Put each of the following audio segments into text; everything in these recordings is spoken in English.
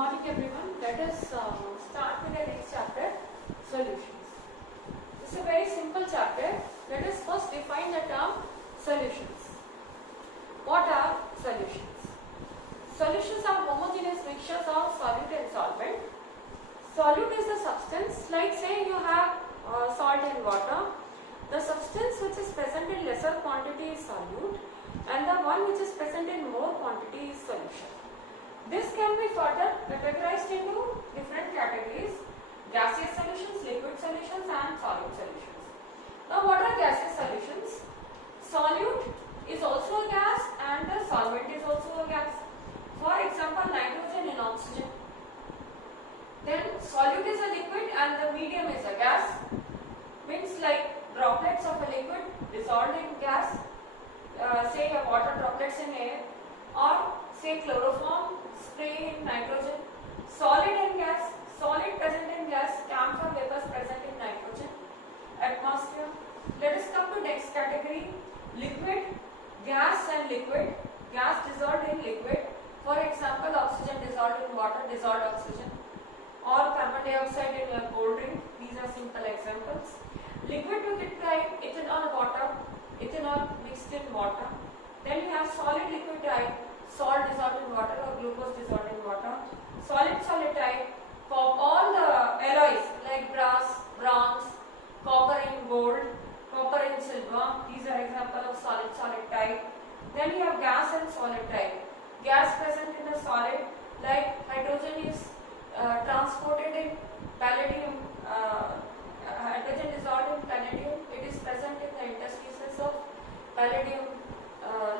morning everyone. Let us start with the next chapter, solutions. This is a very simple chapter. Let us first define the term solutions. What are solutions? Solutions are homogeneous mixtures of solute and solvent. Solute is the substance, like say you have salt and water. The substance which is present in lesser quantity is solute and the one which is present in more quantity is solution. This can be further categorized into different categories: gaseous solutions, liquid solutions and solid solutions. Now what are gaseous solutions? Solute is also a gas and the solvent is also a gas. For example, nitrogen and oxygen. Then solute is a liquid and the medium is a gas. Means like droplets of a liquid dissolved in gas, say a water droplets in air, or say chloroform spray in nitrogen. Solid and gas, solid present in gas, camphor vapors present in nitrogen atmosphere. Let us come to next category: liquid, gas and liquid. Gas dissolved in liquid, for example oxygen dissolved in water, dissolved oxygen, or carbon dioxide in a cold drink. These are simple examples. Liquid to get type, ethanol water, ethanol mixed in water. Then you have solid liquid type, salt dissolved in water or glucose dissolved in water. Solid type, all the alloys like brass, bronze, copper and gold, copper and silver. These are examples of solid type. Then you have gas and solid type. Gas present in a solid, like hydrogen is transported in palladium. Hydrogen dissolved in palladium. It is present in the interstices of palladium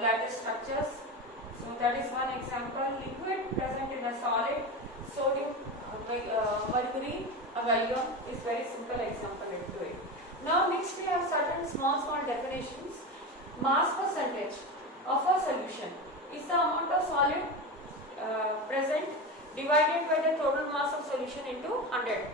lattice structures. So that is one example. Liquid present in a solid, sodium, mercury, gallium is very simple example into it. Now next we have certain small definitions. Mass percentage of a solution is the amount of solid present divided by the total mass of solution into 100.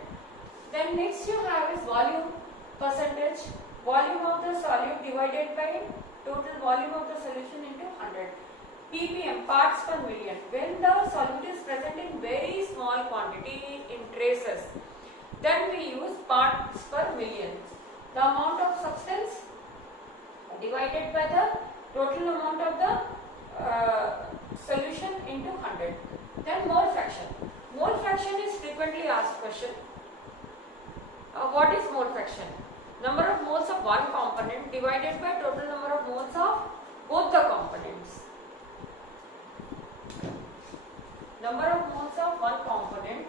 Then next you have is volume percentage, volume of the solute divided by total volume of the solution into 100. ppm, parts per million. When the solute is present in very small quantity in traces, then we use parts per million. The amount of substance divided by the total amount of the solution into 100. Then mole fraction. Mole fraction is frequently asked question. What is mole fraction? Number of moles of one component divided by total number of moles of both the components. Number of moles of one component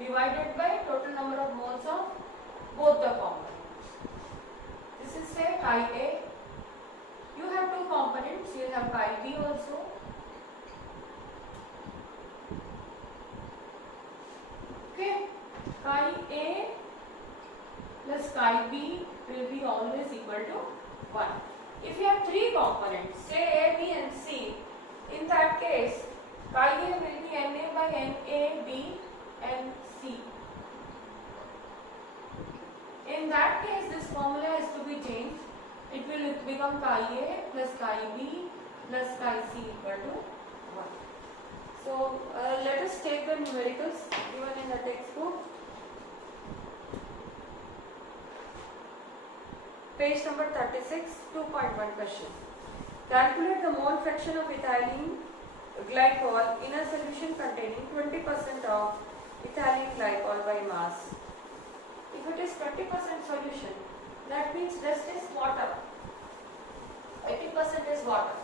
divided by total number of moles of both the components. This is say chi A. You have two components, you have chi B also. Okay, chi A plus chi B will be always equal to 1. If you have three components, say A, B and C, in that case chi A will be Na by Na, B and C. In that case this formula is to be changed. It will become chi A plus chi B plus chi C equal to 1. So let us take the numericals given in the textbook. Page number 36, 2.1 question. Calculate the mole fraction of ethylene glycol in a solution containing 20% of ethylene glycol by mass. If it is 20% solution, that means rest is water. 80% is water.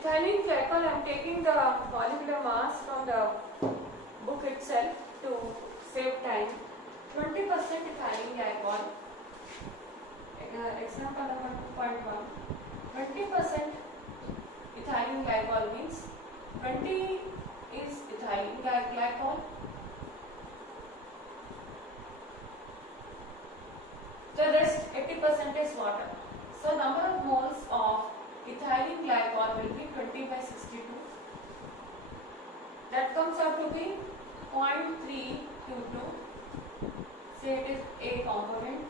Ethylene glycol, I am taking the molecular mass from the book itself to save time. 20% ethylene glycol. Example number 2.1. 20% ethylene glycol means 20 is ethylene glycol. The rest 80% is water. So number of moles of ethylene glycol will be 20 by 62. That comes out to be 0.322. Say it is A component.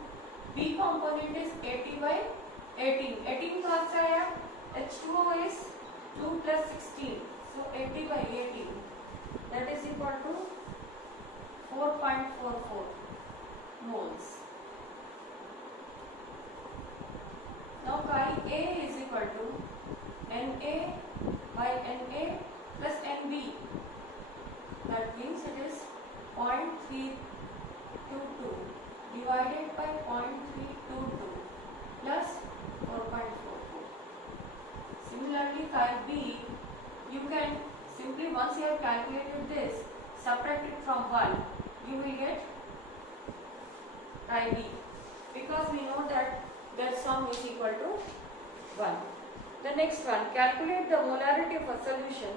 B component is 80 by 18. 18 कहाँ से आया? H2O is 2 plus 16. So 80 by 18. That is equal to 4.44 moles. Now chi A is equal to Na by Na plus Nb. That means it is 0.322 divided by 0.322 plus 4.44. Similarly, chi B, you can simply, once you have calculated this, subtract it from 1, you will get chi B, because we know that their sum is equal to 1. The next one, calculate the molarity of a solution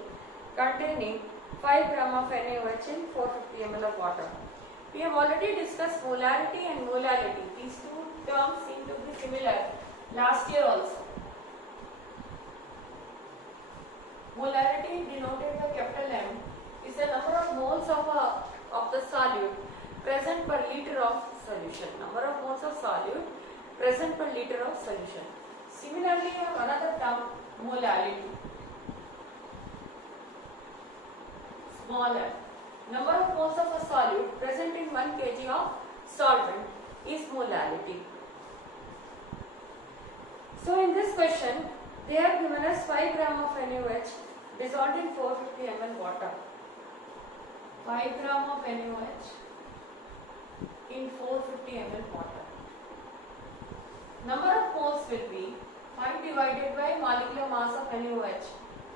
containing 5 gram of NaOH in 450 ml of water. We have already discussed molarity and molality. These two terms seem to be similar last year also. Molarity denoted by capital M is the number of moles of the solute present per liter of solution. Number of moles of solute present per liter of solution. Similarly, we have another term, molality. Small m. Number of moles of a solute present in 1 kg of solvent is molality. So in this question, they have given us 5 gram of NaOH dissolved in 450 ml water. 5 gram of NaOH in 450 ml water. Number of moles will be 5 divided by molecular mass of NaOH,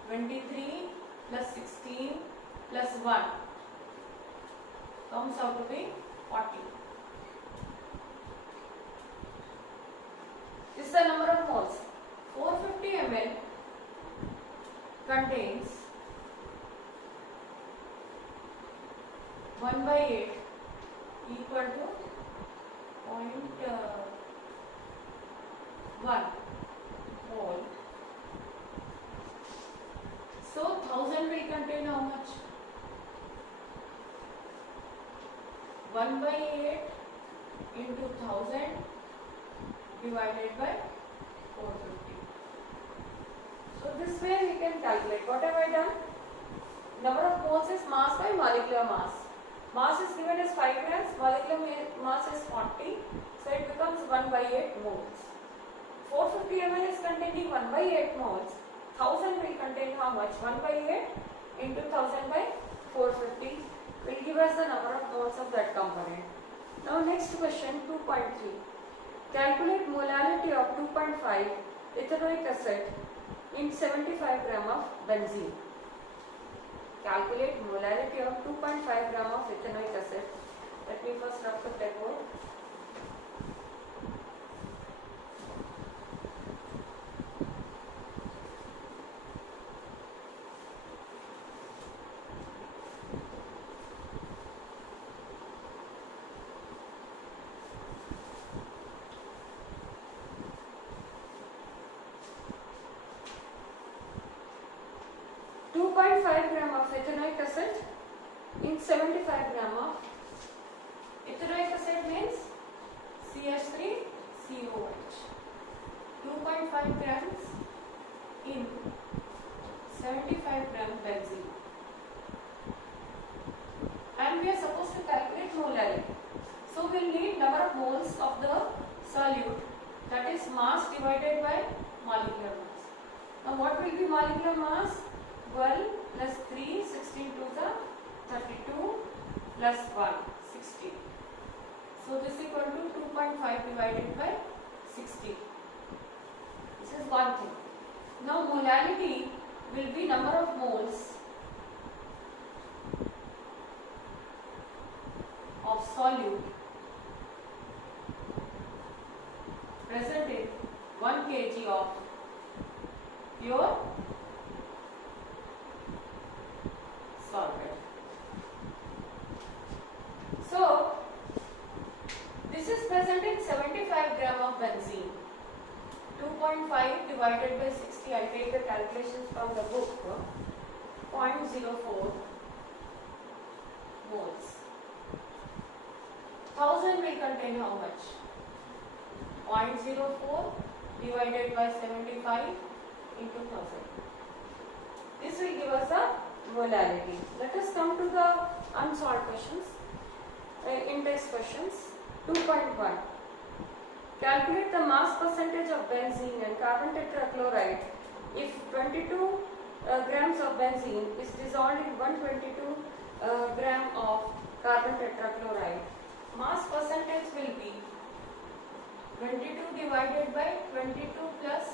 23 plus 16 plus 1 comes out to be 40. This is the number of moles. 450 ml contains 1 by 8 equal to 0.1 mole. So 1000 will contain how much? 1 by 8 into 1000 divided by 450. So this way we can calculate. What have I done? Number of moles is mass by molecular mass. Mass is given as 5 grams, molecular mass is 40, so it becomes 1 by 8 moles. 450 ml is containing 1 by 8 moles. 1000 will contain how much? 1 by 8 into 1000 by 450 will give us the number of moles of that component. Now next question 2.3. Calculate molarity of 2.5 ethanoic acid in 75 gram of benzene. Calculate molarity of 2.5 gram of ethanoic acid. Let me first rub the blackboard. gram of ethanoic acid in 75 gram of ethanoic acid means CH3COH. 2.5 grams in 75 gram benzene. And we are supposed to calculate molarity. So we will need number of moles of the solute, that is mass divided by molecular mass. Now what will be molecular mass? 12 plus 3, 16 to the 32 plus 1, 60. So this is equal to 2.5 divided by 60. This is one thing. Now molarity will be number of moles from the book, 0.04 moles. 1000 will contain how much? 0.04 divided by 75 into 1000. This will give us a molarity. Let us come to the unsolved questions, in-text questions. 2.1. Calculate the mass percentage of benzene and carbon tetrachloride if 22 grams of benzene is dissolved in 122 gram of carbon tetrachloride. Mass percentage will be 22 divided by 22 plus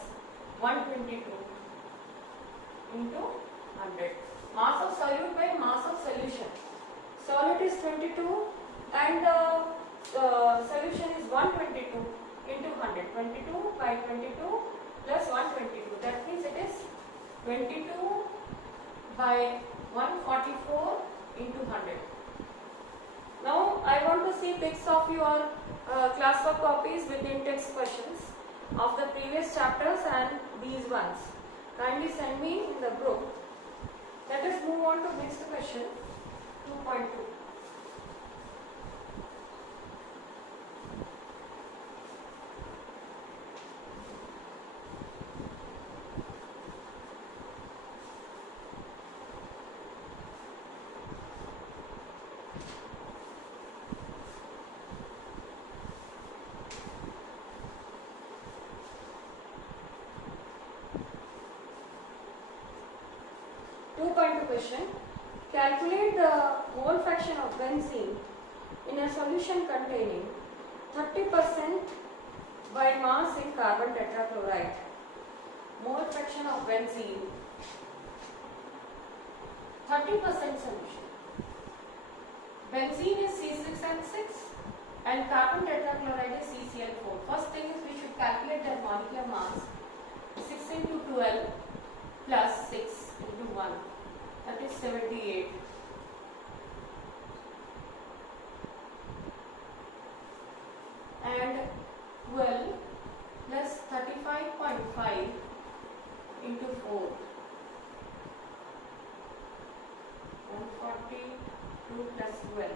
122 into 100. Mass of solute by mass of solution. Solute is 22 and solution is 122 into 100. 22 by 22 plus 122. That means it is 22 by 144 into 100. Now I want to see pics of your classwork copies with in-text questions of the previous chapters and these ones. Kindly send me in the group. Let us move on to next question, 2.2. Question. Calculate the mole fraction of benzene in a solution containing 30% by mass in carbon tetrachloride. Mole fraction of benzene, 30% solution. Benzene is C6H6 and carbon tetrachloride is CCl4. First thing is we should calculate their molecular mass. 6 into 12 plus 6 into 1. That is 78. And 12 plus 35.5 into 4. 142 plus 12.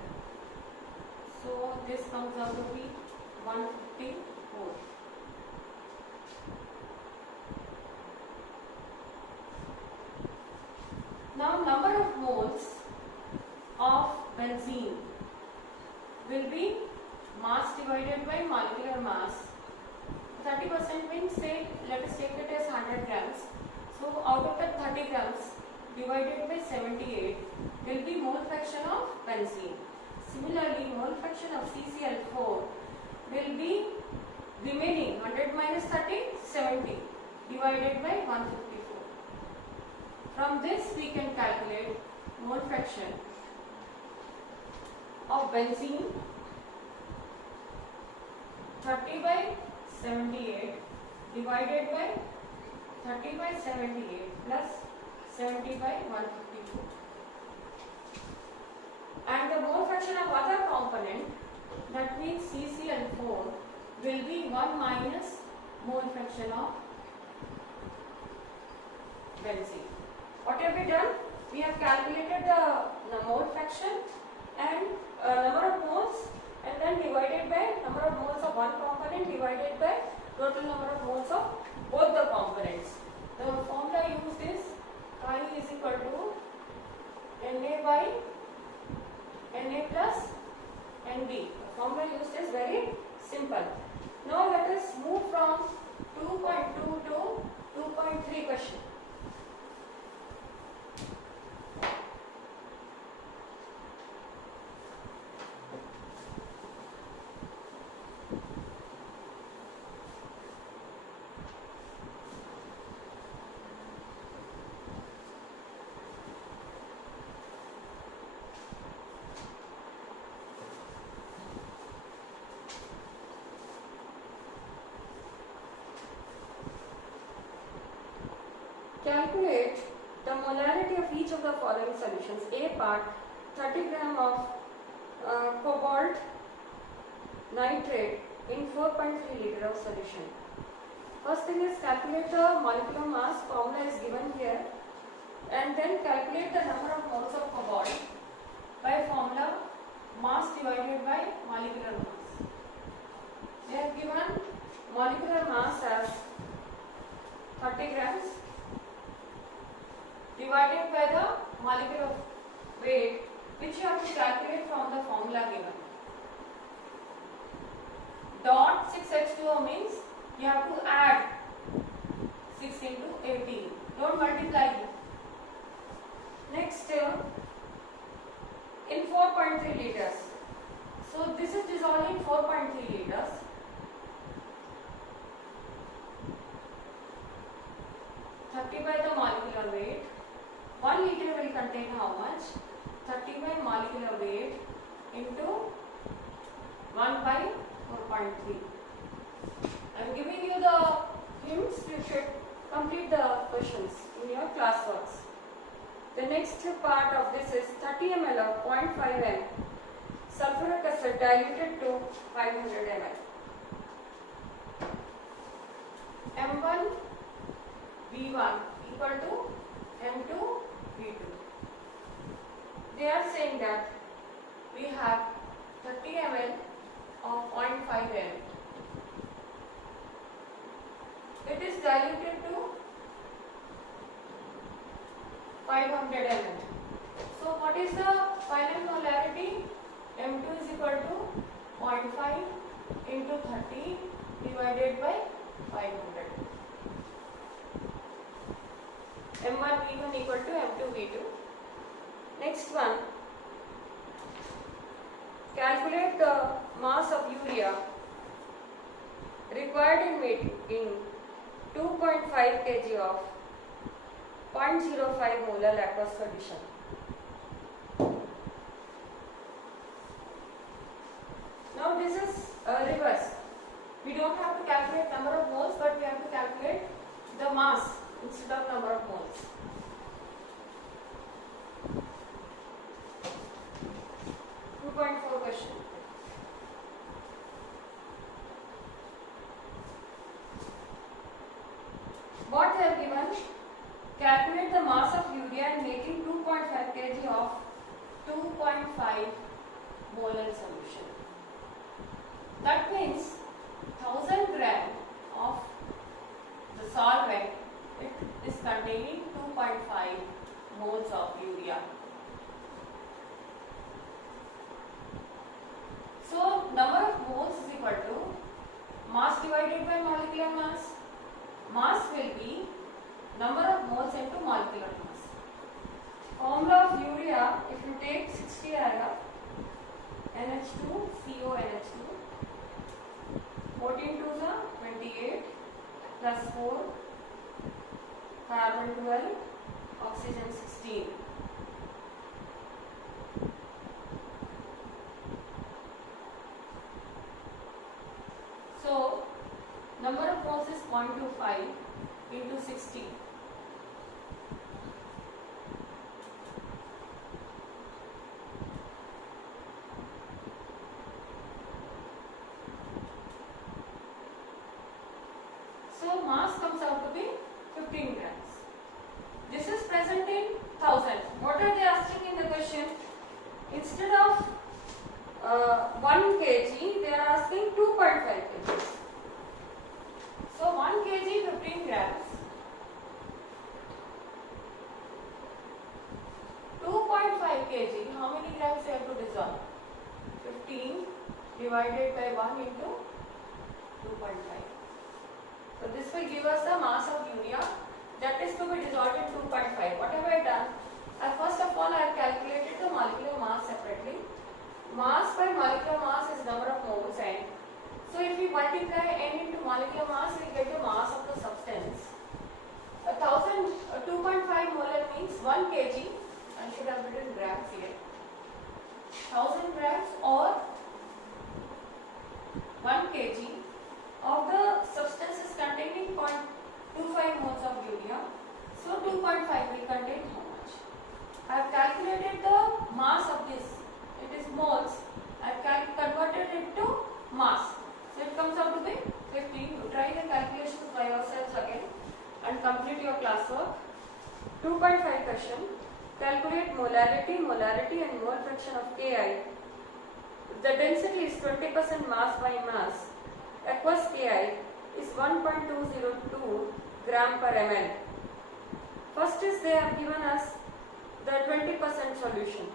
So this comes out to be 154. Now number of moles of benzene will be mass divided by molecular mass. 30% means, say, let us take it as 100 grams. So out of that 30 grams divided by 78 will be mole fraction of benzene. Similarly, mole fraction of CCl4 will be remaining 100 minus 30, 70 divided by 154. From this we can calculate mole fraction of benzene 30 by 78 divided by 30 by 78 plus 70 by 154. And the mole fraction of other component, that means CCl4, will be 1 minus mole fraction of benzene. What have we done? We have calculated the mole fraction and number of moles, and then divided by number of moles of one component divided by total number of moles of both the components. The formula used is chi is equal to Na by Na plus Nb. The formula used is very simple. Now let us move from 2.2 to 2.3 question. Calculate the molarity of each of the following solutions. A part, 30 gram of cobalt nitrate in 4.3 liter of solution. First thing is calculate the molecular mass. Formula is given here. then calculate the number of moles of cobalt by formula mass divided by molecular mass. They have given molecular mass as 30 grams divided by the molecular weight, which you have to calculate from the formula given. Dot 6H2O means you have to add 6 into 18. Don't multiply it. Next, in 4.3 liters. So this is dissolved in 4.3 liters. 30 by the molecular weight. 1 liter will contain how much? 30 by molecular weight into 1 by 4.3. I am giving you the hints. You should complete the questions in your classworks. The next part of this is 30 ml of 0.5 m sulfuric acid diluted to 500 ml. M1 V1 equal to M2 V2. They are saying that we have 30 ml of 0.5 m. It is diluted to 500 ml. So what is the final molarity? M2 is equal to 0.5 into 30 divided by 500. M1 V1 equal to M2 V2. Next one, calculate the mass of urea required in making 2.5 kg of 0.05 molar aqueous solution. Now this is reverse. We don't have to calculate number of moles, but we have to calculate the mass instead of number of moles. Question. What they have given? Calculate the mass of urea in making 2.5 kg of 2.5 molar solution. That means 1000 gram of the solvent, it is containing 2.5 moles of urea. So number of moles is equal to mass divided by molecular mass. Mass will be number of moles into molecular mass. Formula of urea, if you take 60 aega, NH2, CONH2, 14 2s are 28, plus 4, carbon 12, oxygen 16. So, number of moles is 0.25 into 60. So, mass comes out to be 15 grams. This is present in 1000. What are they asking in the question? Instead of 1 kg, they are asking 2.5 kg. So 1 kg 15 grams. 2.5 kg, how many grams you have to dissolve? 15 divided by 1 into 2.5. So this will give us the mass of urea that is to be dissolved in 2.5. What have I done? First of all, I have calculated the molecular mass separately. Mass by molecular mass is number of moles, and so if we multiply n into molecular mass, we get the mass of the substance. 2.5 molar means 1 kg. I should have written grams here. 1000 grams or 1 kg of the substances containing 0.25 moles of urea. So 2.5 will contain how much? I have calculated the mass of this. It is moles. I have converted it to mass. So it comes out to be 15. You try the calculations by yourselves again and complete your classwork. 2.5 2.5 question. Calculate molarity and mole fraction of Ki. If the density is 20% mass by mass, aqueous Ki is 1.202 gram per ml. First is they have given us the 20% solution.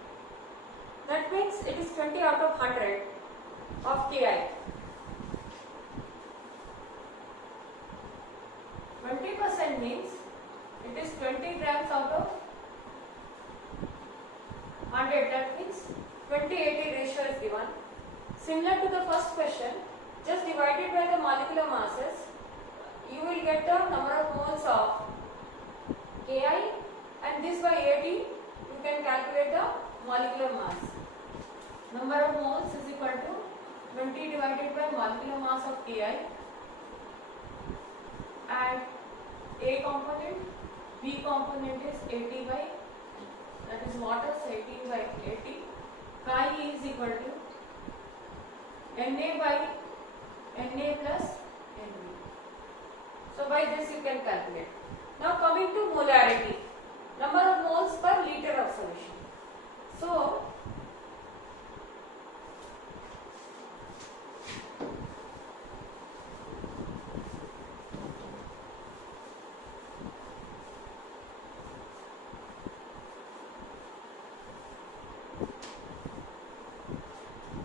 That means it is 20 out of 100 of Ki. 20% means it is 20 grams out of 100. That means 20:80 ratio is given. Similar to the first question, just divided by the molecular masses, you will get the number of moles of Ki, and this by 80 you can calculate the molecular mass. Number of moles is equal to 20 divided by molecular mass of Ki, and A component, B component is 80 by, that is water, so 80 by 80. Chi is equal to Na by Na plus Nb. So by this you can calculate. Now coming to molarity, number of moles per liter of solution. So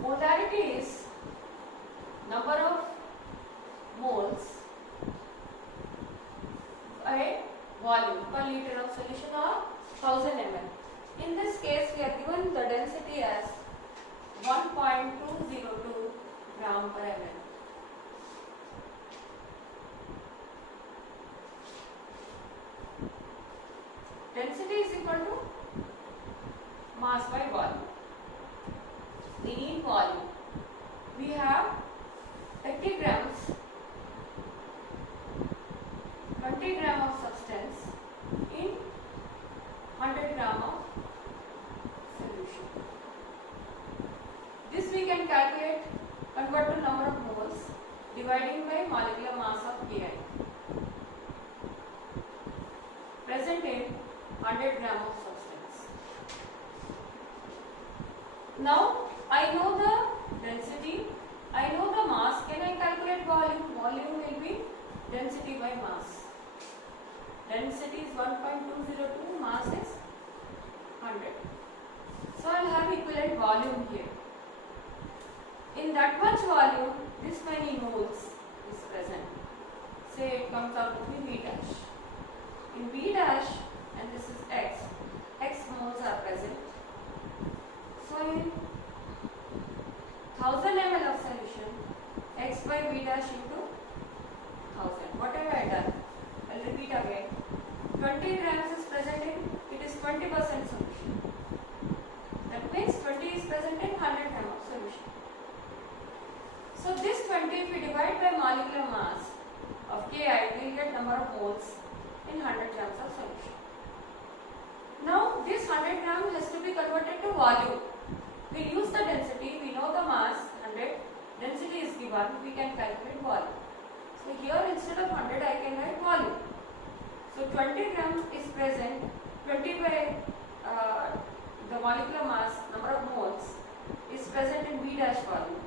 molarity is number of moles by volume per liter of solution or 1000 ml. In this case, we are given the density as 1.202 gram per ml. Density is equal to mass by volume. We need volume. We have 30 grams, 20 gram of substance in 100 gram of solution. This we can calculate, convert to number of moles, dividing by molecular mass of Ki present in 100 gram of substance. Now I know the density, I know the mass. Can I calculate volume? Volume will be density by mass. Density is 1.202, mass is 100. So I will have equivalent volume here. In that much volume, this many moles is present. Say it comes out to be V dash. In V dash, and this is X, X moles are present. So in 1000 ml of solution, X by V dash into 1000. What have I done? I will repeat again. 20 grams is present in, it is 20% solution. That means 20 is present in 100 gram of solution. So this 20, if we divide by molecular mass of Ki, we will get number of moles in 100 grams of solution. Now this 100 gram has to be converted to volume. We use the density, we know the mass 100, density is given, we can calculate volume. So here instead of 100 I can write volume. So 20 gram is present, 20 by the molecular mass, number of moles is present in V dash volume.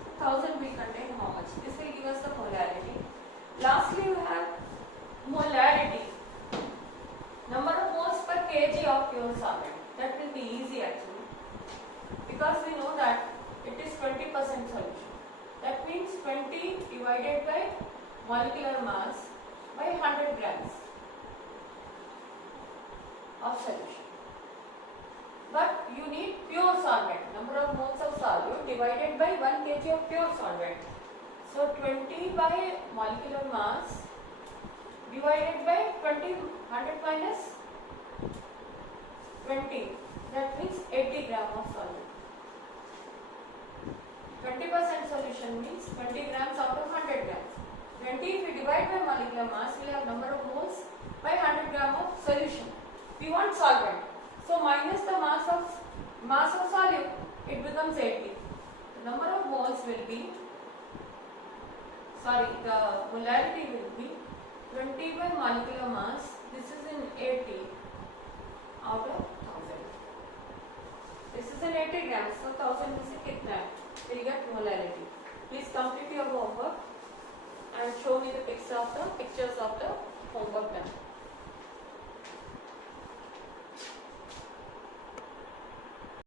So 1000 will contain how much? This will give us the molarity. Lastly you have molarity, number of moles per kg of pure solvent. That will be easy actually, because we know that it is 20% solution. That means 20 divided by molecular mass by 100 grams of solution. But you need pure solvent, number of moles of solute divided by 1 kg of pure solvent. So 20 by molecular mass divided by 20, 100 minus 20, that means 80 gram of solute. 20% solution means 20 grams out of 100 grams. 20 if we divide by molecular mass, we will have number of moles by 100 gram of solution. We want solvent. So minus the mass of solute, it becomes 80. The number of moles will be, the molarity will be 20 by molecular mass, this is in 80, out of 1000. This is an 80 grams, so 1000 में से कितना है? We'll get molality. Please complete your homework and show me the pictures of the homework done.